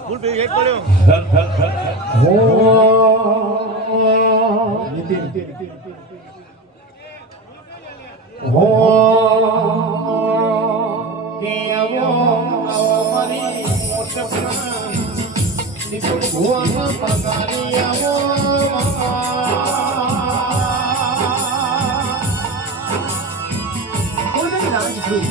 ફૂલ ભેગ હેડ પડ્યો હો નીતિન હો કે આવો મારી મોટપના નિકુલ ભુવા પગારી આવો કોને નામ છું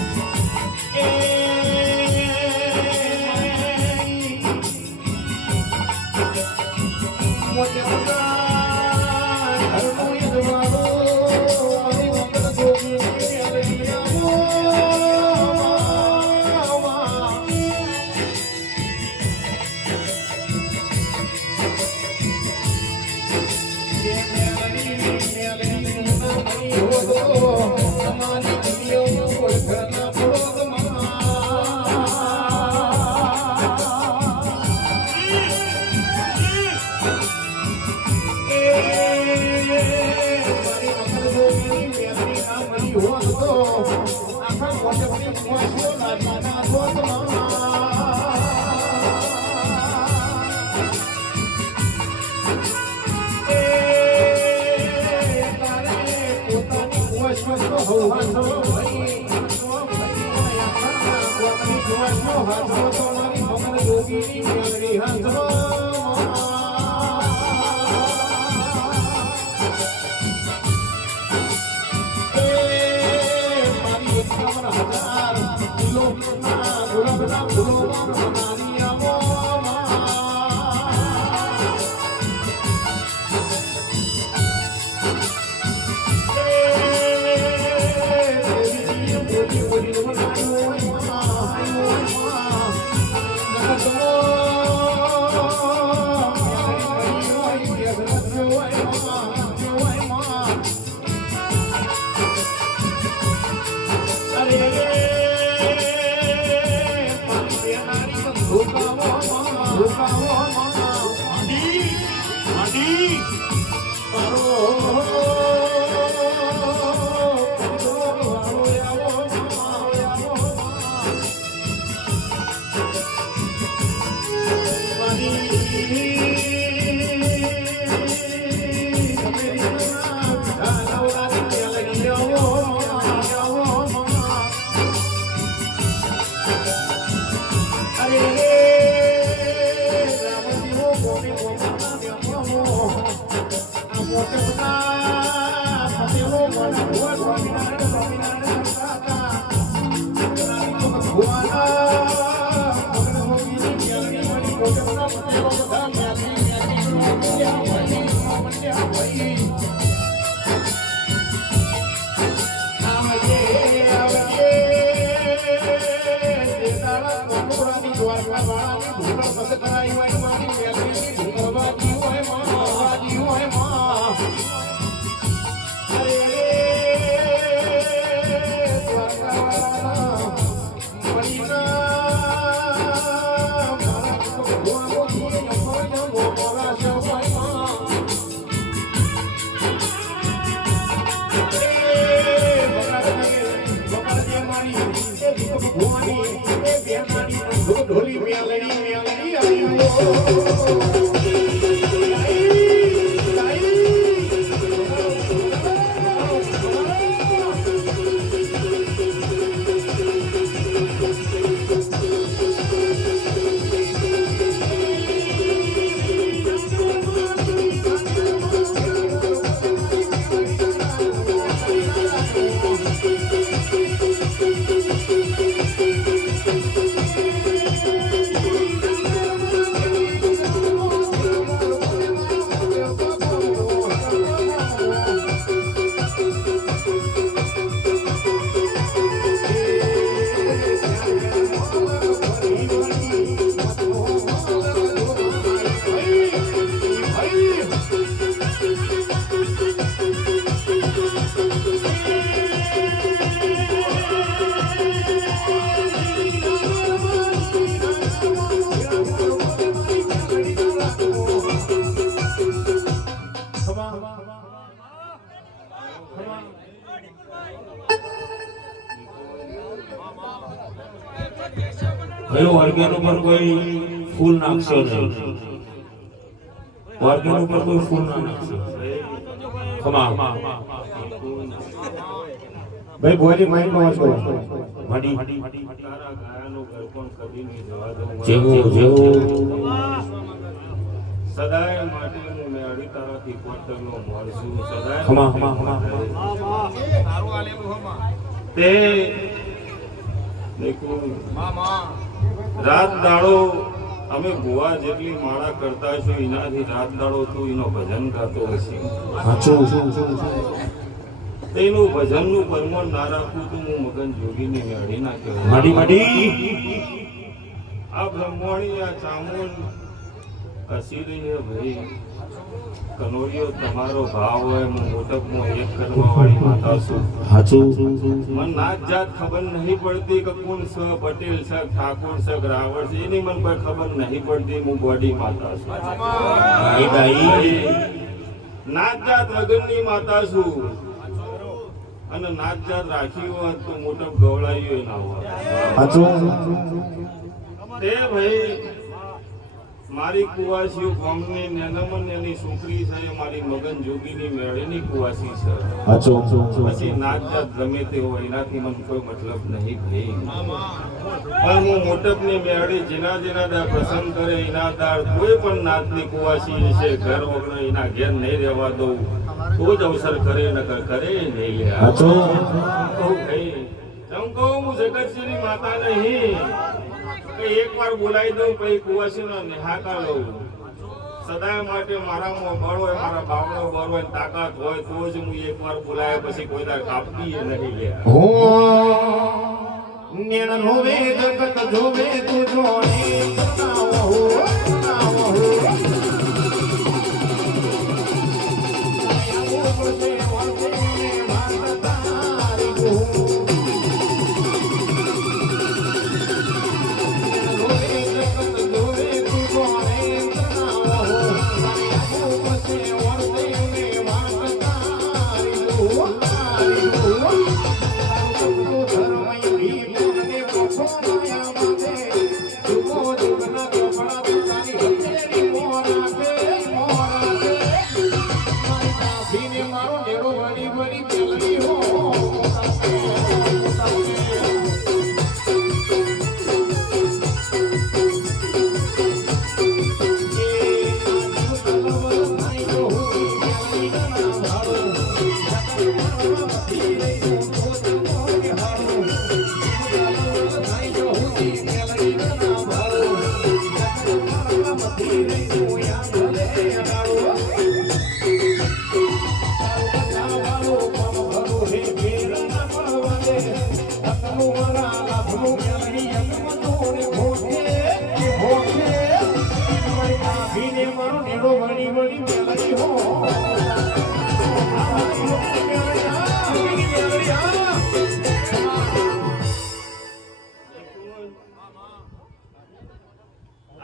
કયો વર્ગનો પર કોઈ ફૂલ નાખશો નહીં. ઓર્ગન ઉપર કોઈ ફૂલ ના નાખશો. ખમા ભાઈ ભુવાજી માઇન્ડ નો વાંચો મડી તારા ગાયાનું ગળપણ કદી નહીં જવા દઉં. જેવું જેવું સદાય માટે હું મેળી તારાથી કોટરનો મળશું. સદાય ખમા ખમા ખમા તે દેખો રાત દાડો અમે ભુવા જેટલી માળા કરતા છો એનાથી રાત દાડો તું એનો ભજન ગાતો હશે. સાચું તેનું ભજનનું પરમણ ના રાખું તો હું મગન જોગીની મેળી ના કહેવાય. મડી મડી આ બ્રહ્મણી આ ચામુંડ હસી રહી હે ભાઈ. કનોડિયો તમારો ભાવ હોય હું મોટપમાં એક કરવા વાળી માતા છું. સાચું મને નાત જાત ખબર નહીં પડતી કે કોણ છે, પટેલ છે, ઠાકોર છે, રાવળ છે, એની મને કોઈ ખબર નહીં પડતી. હું ગોડી માતા છું. એ ભાઈ નાત જાત વગરની માતા છું. અને નાત જાત રાખી હોત તો મોટપ ગવડાયું ના હોત. તે ભાઈ મારી કુવાસી ગામની નેનામાં નેની છોકરી છે. મારી મગન જોગીની મેળીની કુવાસી છે. પછી નાત જાત ગમે તે હોય એનાથી મને કોઈ મતલબ નહીં ભાઈ. પણ હું મોટપની મેળી જેના જેના દા પસંદ કરે એના દાળ કોઈ પણ નાતની કુવાસી છે ઘર વગર એના ઘેર નહીં રહેવા દઉં તો જ અવસર કરે નકર કરે નહીં. કહું ભાઈ એમ કહું હું જગતસિંહની માતા નહીં કે એક વાર બોલાવી દઉં પછી કુવાસીનો નિહાકાર લઉં. સદાય માટે મારામાં બળ હોય, મારા બાપનો બળ હોય, તાકાત હોય તો જ હું એક વાર બોલાય પછી કોઈ દાર કાપતી નહીં લે. હો નેણ રોવે જગત જોવે તું જોડે નાવો નાવો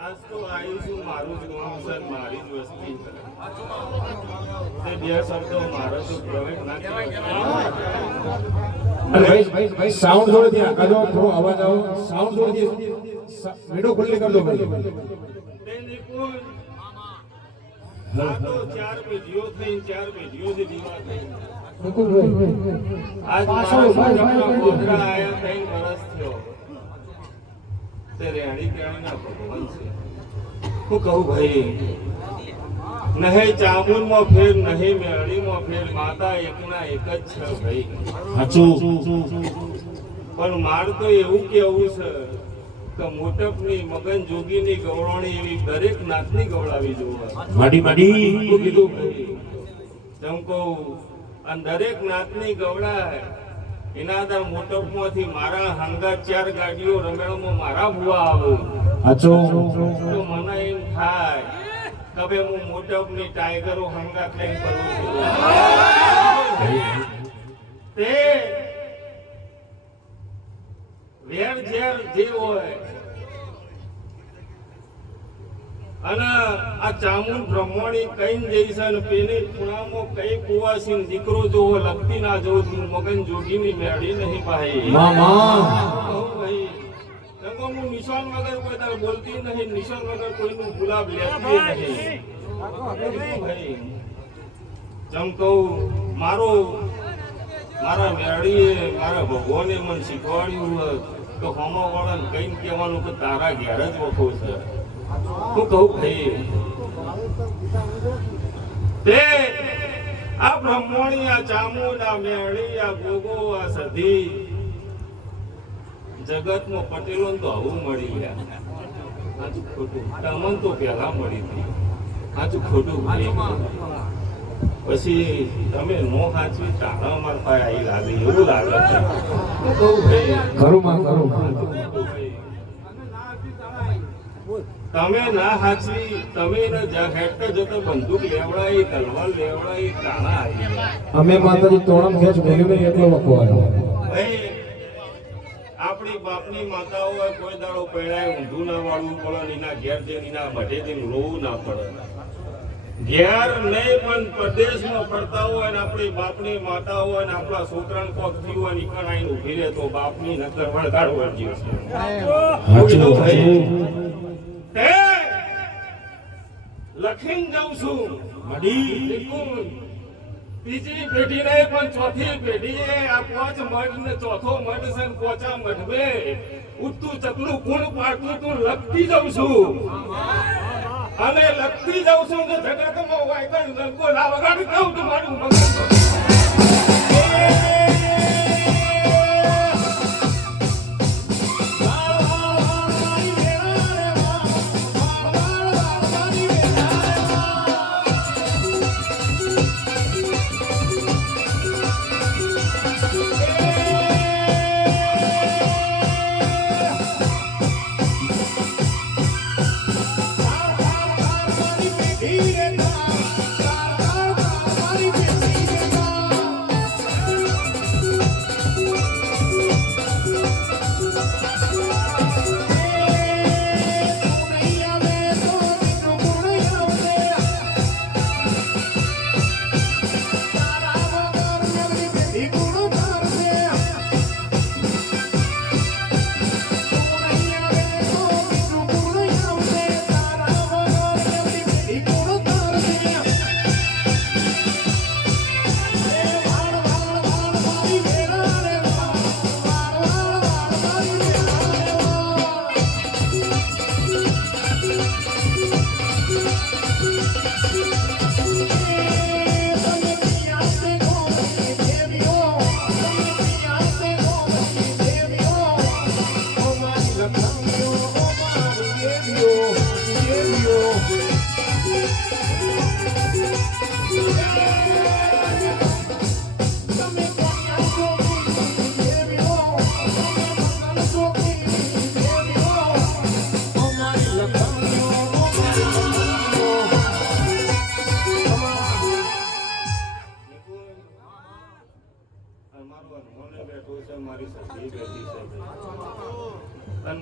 આજ તો આવીશું મારું જ ગામ છે, મારી જ વસ્તી છે. તે બે શબ્દો મારો તો પ્રવેશ ના કહેવાય. ભાઈ સાઉન્ડ જોડે ત્યાં કાઢો, થોડો અવાજ આવો. સાઉન્ડ જોડે વિડિયો ખુલ્લી કરી દો ભાઈ. તે નિકુલ આ તો ચાર પેઢીઓ થઈ, ચાર પેઢીઓથી દીવા થઈ. આજ મારા ગોધરા આયા 3 વર્ષ થયો. તે રેડી કેણીના ભગવાન છે. હું કહું ભાઈ નહીં ચામુંડમાં ફેર, નહીં મેળીમાં ફેર, માતા એકના એક જ છે ભાઈ. પણ માર તો એવું કેવું છે કે મોટપની મગન જોગીની ગવળણી એવી દરેક નાતની ગવડાવી જોવા. મડી મડી શું કીધું ભાઈ? જેમ કહું અને દરેક નાતની ગવડાય એના આધાર મોટપમાંથી મારા હંગા 4 ગાડીઓ રમેણમાં મારા ભુવા આવે તો મને એમ થાય કે ભાઈ હું મોટપની ટાઈગરો હંગા થઈને કરું છું. તે વેર ઝેર જે હોય અને આ ચામુંડ બ્રહ્મણી કઈ જઈશ અને પેલી ખૂણામાં કઈ કુવાસી દીકરો જોવો લગતી ના જોવો મગન જોગીની મેળી નહીં પાહી. મામા કહું ભાઈ, હું નિશાન વગર કોઈ તારે બોલતી નહીં, નિશાન વગર કોઈનું ગુલાબ લેતી નહીં. ભાઈ જેમ કહું મારા મેળીએ મારા ભગવાને મને શીખવાડ્યું હોય તો હોમા વાળાને કઈ કહેવાનું કે તારા ઘેર જ વખો છે. હું કહું ભાઈ તે આ બ્રહ્મણી, આ ચામુંડ, આ મેળી, આ ગોગો, આ સધી જગતમાં પટેલો તો આવું મળી ગયા. સાચું ખોટું? તમને તો પહેલા મળી હતી. સાચું ખોટું? પછી તમે નો સાચવી તારા મારા પાસે આવી લાગે એવું લાગે છે. હું કહું ભાઈ ખરું માં ખરું. તમે ના હાચવી, તમે હેઠ જતો બંદૂક લેવડાવી, તલવાર લેવડાવી, તાણા આવી ગયા. અમે માતાજી તોડમ ખેંચ મેલ્યું નહીં એટલો વખો આવ્યો. ભાઈ આપણી બાપની માતાઓ હોય કોઈ દાડો પહેરાય ઊંધું ના વાળવું પડે, એના ઘેર જઈને એના ભટે જઈને રોવું ના પડે. ઘેર નહીં પણ પ્રદેશમાં ફરતા હોય ને આપણી બાપની માતા હોય ને આપણા છોકરાને કોક થયું હોય નીકળ આવીને ઉભી રહે તો બાપની નકર વળગાડવા જેવું છે. લખીને જાઉં છું ત્રીજી પેઢી નહીં પણ ચોથી પેઢી આ 5 મઢ ને ચોથો મઢ છે ને પોચા મઢ બે ઉઠતું ચકલું ગુણ પાડતું તું લખતી જાઉં છું અને લખતી જાઉં છું કે જગતમાં વાયકણ લંકો ના વગાડી દઉં તો મારું મગજ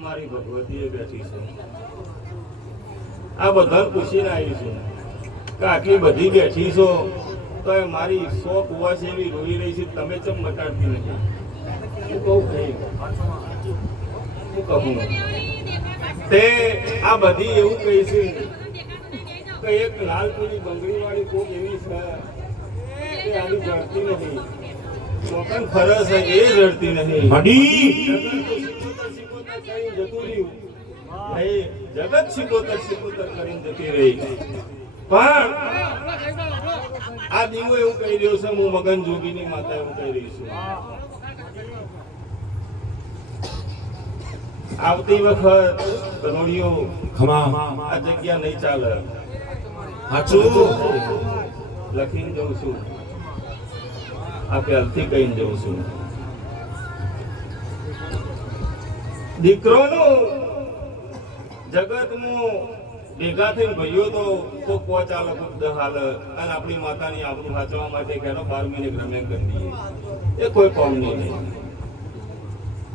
મારી ભગવતી બેઠી છે. આ બધા પૂછીને આવી છું કે આટલી બધી બેઠી છો તો મારી 100 કુવાસ એવી રોઈ રહી છે, તમે ચમ મટાડતી નથી. હું કહું ભાઈ હું કહું તે આ બધી એવું કહી છે કે એક લાલ પીળી બંગડી વાળી કોક એવી છે કે આની જડતી નથી, મોકન ફરસ છે એ જડતી નહીં. જતું રહ્યું જગત શિકોતર કરીને જતી રહી. પણ આ દીવો એવું કહી રહ્યો છે, હું મગન જોગીની માતા એવું કહી રહી છું, આવતી વખત કરોડિયો આ જગ્યા નહીં ચાલે. લખીને જઉં છું, આ પહેલથી કહીને જઉં છું. દીકરોનું જગતમાં ભેગા થઈને ભાઈઓ તો કોક પોચ આલે કોક 10 આલે અને આપણી માતાની આબરૂ સાચવવા માટે કેનો 12 મહિને રમ્યા કરી દઈએ, એ કોઈ કોમ નહીં.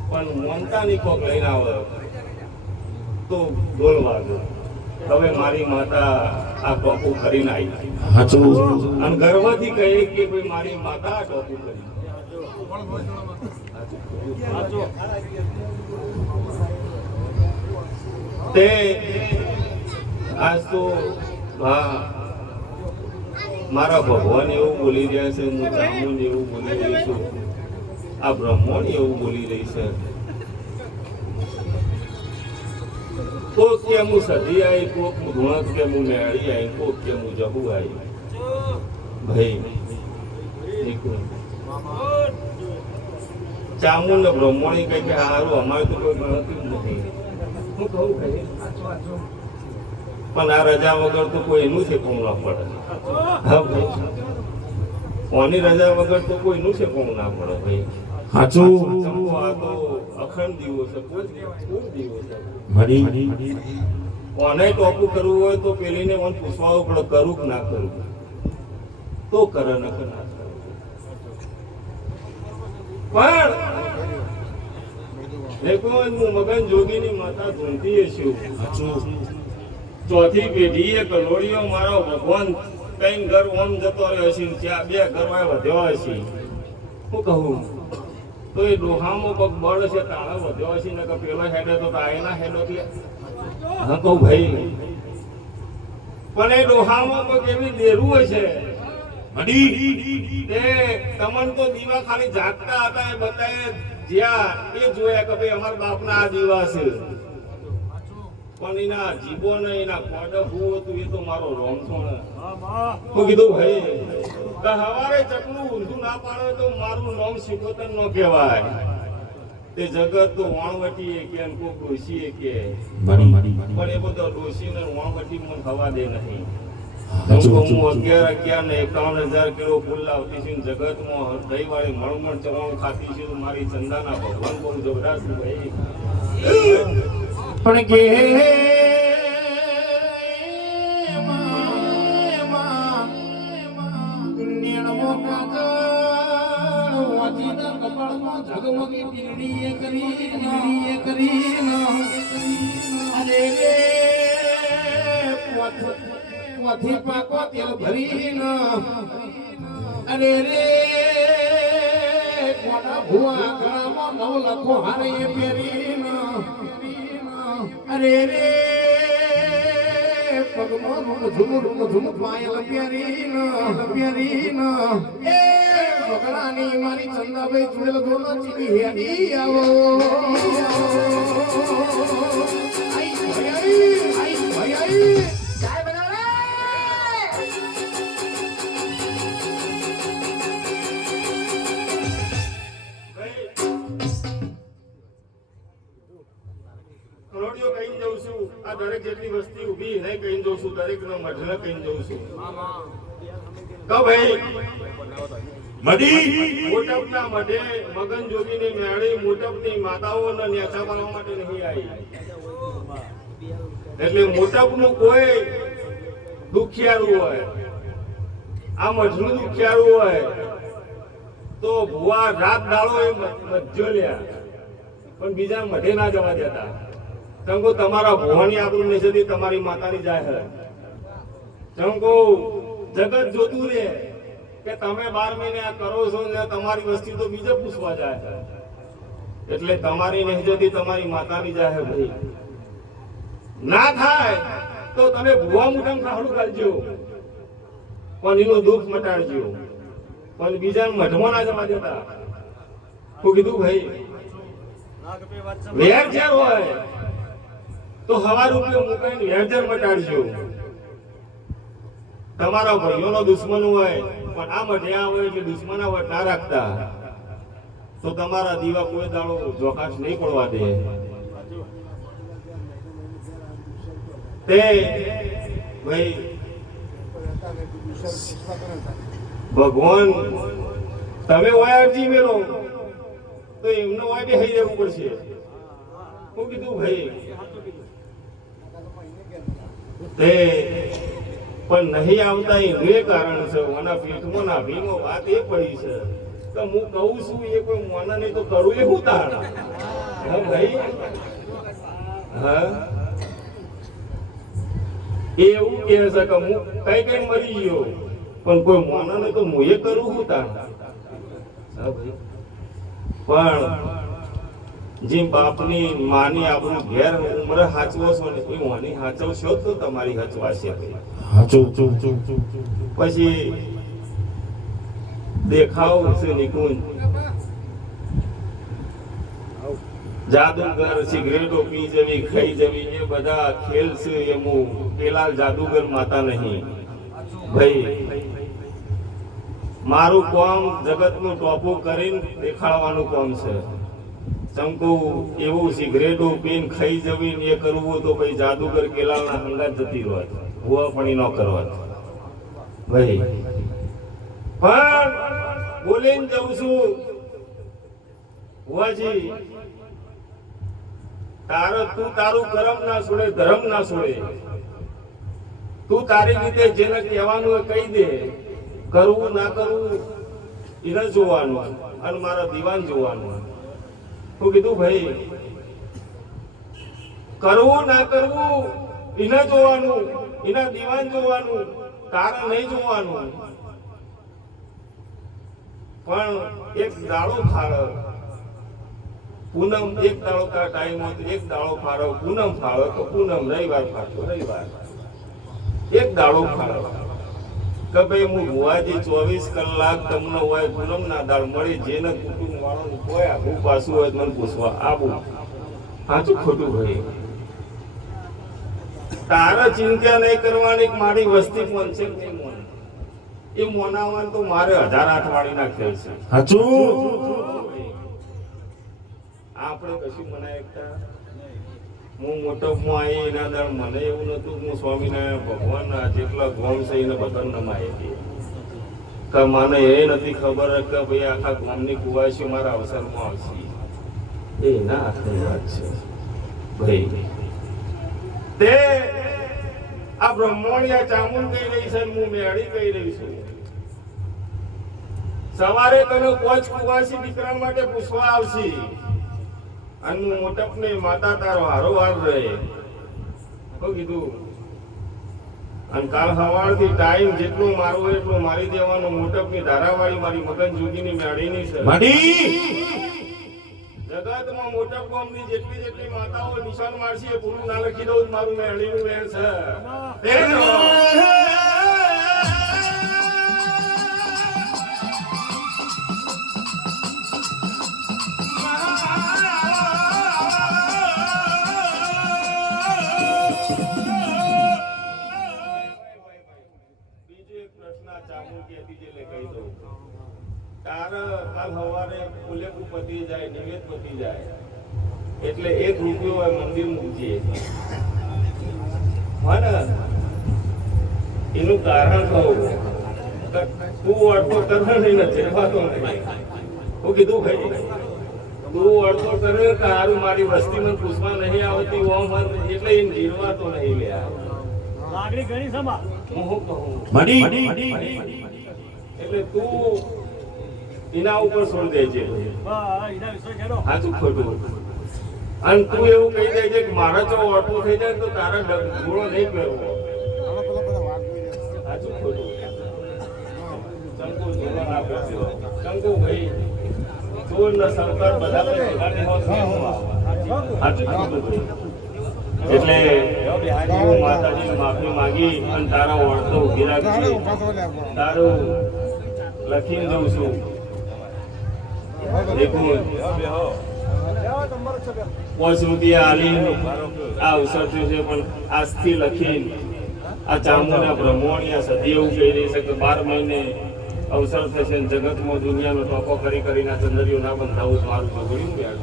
પણ મમતાની કોક લઈને આવે તો ઢોલ વાગે. હવે મારી માતા આ ટોપું કરીને આવી અને ગર્વથી કહે કે ભાઈ મારી માતા આ ટોપું કરી. તે આજ તો હા મારા ભગવાન એવું બોલી રહ્યા છે, હું ચામુંડ એવું બોલી રહી છું, આ બ્રહ્મણ એવું બોલી રહી છે. કોક કે હું સધી આવી, કોક ધૂણક કે હું મેળી આવી, કોક કે હું જહુ આવી. ભાઈ ચામુંડ બ્રહ્મણી કઈ કે સારું અમારે તો કોઈ ગણતરી નથી. હું કહું ભાઈ પણ આ રજા વગર તો કોઈ એનું છે કોણ ના પડે. હા ભાઈ કોની રજા વગર તો કોઈનું છે કોણ ના પડે ભાઈ. સાચું. આ તો અખંડ દિવસ છે, કોઈ દિવસ છે. મળી કોને ટોપું કરવું હોય તો પેલીને મને પૂછવા પડે કરું કે ના કરું, તો કરે ન કરે ના કરે. પણ દેખો હું મગન જોગીની માતા ધૂંધી છું. ચોથી પેઢીએ કલોડીઓ મારો ભગવાન કઈ ઘર ઓમ જતો રહ્યો છે, ત્યાં બે ઘર વધ્યો હશે. હું કહું તો એ ડોહામાં પગ બળ છે, તાળા વધ્યો હશે ને કે પેલો હેડે તો એના હેડો કે હા કહું ભાઈ. પણ એ ડોહામાં પગ એવી દેરું હશે તે તમન તો દીવા ખાલી જાગતા હતા એ બધાએ જ્યાં એ જોયા કે ભાઈ અમારા બાપના આ દીવા છે. પણ એના જીવો ને એના કોડ હું હતું એ તો મારો રોમસોણ. હું કીધું ભાઈ હવારે ચકલું ઊંધું ના પાડે તો મારું નામ શિકોતર ન કહેવાય. તે જગત તો વાણવટી કે કોઈ ડોશી કે પણ એ બધો ડોશી ને વાણવટી મને થવા દે નહીં. હું 11,000 ને 51,000 કિલો ફૂલ લાવતી છું, જગતમાં રવિવારે મણમણ ચવાણું ખાતી છું. મારી ચંદાના ભગવાન બહુ જબરાશ ભાઈ. પણ કે જગમગી પીરડીએ કરીને અરે રે પોથી પાકો તેલ ભરીને અરે રે કોના ભુવા ગળામાં નવ લખો હારે પહેરીને અરે રે પગમાં ઝુમ પાયલ પહેરીને એ બગડાની મારી ચંદાભાઈ જોડેલ દોનો ચીડી હેડી આવો. આઈ ભાઈ ચાય બનાવે. કલોડીઓ કહીને જઉં છું, આ દરેક જેટલી વસ્તી ઊભી એને કહીને જઉં છું, દરેક નો મઢને કહીને જઉં છું. કહો ભાઈ મોટપના મઢે મગન જોગીની મેળી મોટપની માતાઓને ન્યાસા કરવા માટે નહીં આવી. એટલે મોટપનું કોઈ દુખિયારું હોય, આ મઢનું દુખિયારું હોય તો ભુવા રાત દાડો એ મધ્યો લ્યા, પણ બીજા મઢે ના જવા દેતા. ચંગો તમારા ભુવાની આબરૂ નહીં જતી, તમારી માતાની જાહેર. ચંગો જગત જોતું રે કે તમે 12 મહિને આ કરો છો ને તમારી વસ્તી તો બીજે પૂછવા જાય. એટલે તમારી નહીં જતી, તમારી માતાની જાહેર ભાઈ. ના થાય તો તમે ભુવા મુઠામ ખાડું ગાલજો, પણ એનું દુઃખ મટાડજો, પણ બીજા મઢમાં ના જવા દેતા. હું કીધું ભાઈ વેર ઝેર હોય તો હવા રૂપિયો મૂકીને વેર ઝેર મટાડજો. તમારા ભાઈઓનો દુશ્મન હોય પણ આ મઢે આવે એટલે દુશ્મનાવટ ના રાખતા, તો તમારા દીવા કોઈ દાડો જોખાશ નહીં પડવા દે. તે ભાઈ ભગવાન તમે ઓય અરજી મેલો તો એમને ઓય બે હઈ રહેવું પડશે. હું કીધું ભાઈ તે પણ નહીં આવતા એનું એ કારણ છે, ઓના પેટમાં નાભીમાં વાત એ પડી છે. તો હું કહું છું એ કોઈ મોના નહીં તો કરું એ હું તાર. હા ભાઈ હા એ એવું કહે છે કે હું કઈ મરી ગયો પણ કોઈ મોના નહીં તો હું એ કરું હું તાર. હા ભાઈ પણ જેમ બાપની માની આપણું ઘેર ઉમરે હાચવો છો ને એ મોની હાચવશો તો તમારી હચવાશે. પછી દેખાવ છે નિકુંજ, જાદુગર, સિગરેટો પી જવી, ખાઈ જવી, એ બધા ખેલ છે. એમું પેલા જાદુગર માતા નહીં ભાઈ. મારું કામ જગતનું ટોપું કરીને દેખાડવાનું કામ છે. ચમકુ એવું સિગરેટો પીને ખાઈ જવી ને એ કરવું તો ભાઈ જાદુગર કેલાલના હંગાત જતી રોત, હુવા પણ ન કરવાત ભાઈ. પણ બોલીને જઉં છું હુવાજી, તું તારું કર્મ ના છોડે, ધર્મ ના છોડે. તું તારી રીતે જેને કહેવાનું એ કહી દે. કરવું ના કરવું એને જોવાનું અને મારા દીવાન જોવાનું. હું કીધું ભાઈ, કરવું ના કરવું એને જોવાનું, એના દીવાન જોવાનું, તારે નહીં જોવાનું. પણ એક દાડો ફાળવ પૂનમ, એક દાડો તારા ટાઈમ હોય તો એક દાડો ફાળવ. પૂનમ ફાળવ તો પૂનમ, રવિવાર ફાળવ રવિવાર. એક દાડો ફાળવ કે ભાઈ હું ભુવાજી 24 કલાક તમને હોય પૂનમ ના દાળ મળી. જેને કુટુંબ વાળાનું કોઈ આવું પાછું હોય મને પૂછવા આવું. સાચું ખોટું ભાઈ? તારા ચિંતા નહીં કરવાની. મારી વસ્તી કોણ છે એ મોનાવાન તો મારે 1008 વાળી ના ખેલ છે. આપણે કશું મનાય એકતા. હું મોટપમાં આવી એના દર મને એવું નતું. હું સ્વામિનારાયણ ભગવાન જેટલા ગોમ છે એને બધા નમાય હતી. કે મને એ નથી ખબર કે ભાઈ આખા ગામની કુવાસી મારા અવસરમાં આવશે. એ ના હાથની વાત છે ભાઈ. તે આ બ્રહ્મણિયા ચામુંડ કહી રહી છે, હું મેળી કહી રહી છું. સવારે તને કોચ કુવાસી દીકરા માટે પૂછવા આવશે અને મોટપ ને માતા તારો હારોહાર રહે. કીધું અને કાલ સવારથી ટાઈમ જેટલું મારવો એટલું મારી દેવાનો. મોટપ ની ધારાવાળી મારી મગન જોગીની મેળીની છે. જગતમાં મોટપ ગામની જેટલી માતાઓ નિશાન મારશે એ પૂરું ના લખી દઉં. મારું મેળીનું વેણ છે. પતી જાય, નિવેદ પતી જાય એટલે 1 રૂપિયો હોય મંદિર મૂકજે. એનું કારણ કહું, તું અડધો કરે નહીં જેવાતો નહીં. હું કીધું ભાઈ, તું અડધો કરે કે હારું મારી વસ્તીમાં પૂછવા નહીં આવતી ઓમ એટલે એને જીરવાતો નહીં. લ્યા લાગણી ઘણી સમા હું કહું એટલે તું એના ઉપર છોડ દેજે. સાચું ખોટું? અને તું એવું કહી દેજે કે મારા જો ઓટો થઈ જાય તો તારા ઘોડો નહીં પહેરવો. સાચું ખોટું? ચંકુ ભાઈ ચોર ને સરકાર બધા એટલે હું માતાજીને માફી માંગી અને તારા ઓળખો ઉભી રાખી તારું લખીને દઉં છું. ₹5 આલી આ અવસર થયો છે પણ આજથી લખીને આ ચામુંડા બ્રહ્મણિયા સદી એવું કહી રહી છે કે 12 મહિને અવસર થશે જગતમાં દુનિયાનો ટોપો કરીને આ ચંદરીઓ ના બંધાવું મારું જોગડ્યું.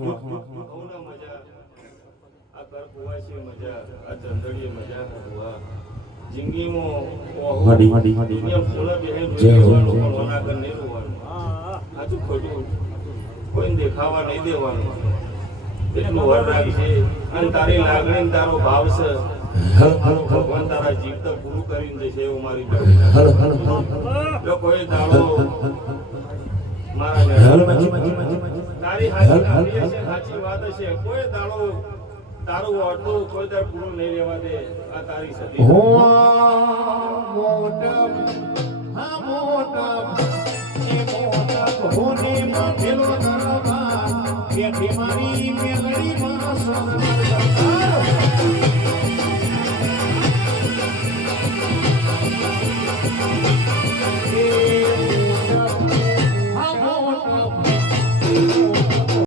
ઘઉંના મજા, આ કર કુવાસી મજા, આ ચંદડીએ મજા કરવા જિંદગીમાં દુનિયા ફૂલે બેહે જોવાનું, લોના કર નહીં રોવાનું. સાચું ખોટું કોઈને દેખાવા નહીં દેવાનું. એટલું વર રાખજે અને તારી લાગણી ને તારો ભાવ છે ભગવાન તારા જીવતા પૂરું કરીને જશે એવું મારી જો કોઈ દાડો મારા તારી સાચી વાત હશે, કોઈ દાડો તારું અડધું કોઈ દાડ પૂરું નહીં રહેવા દે. આ તારી સદી મોટા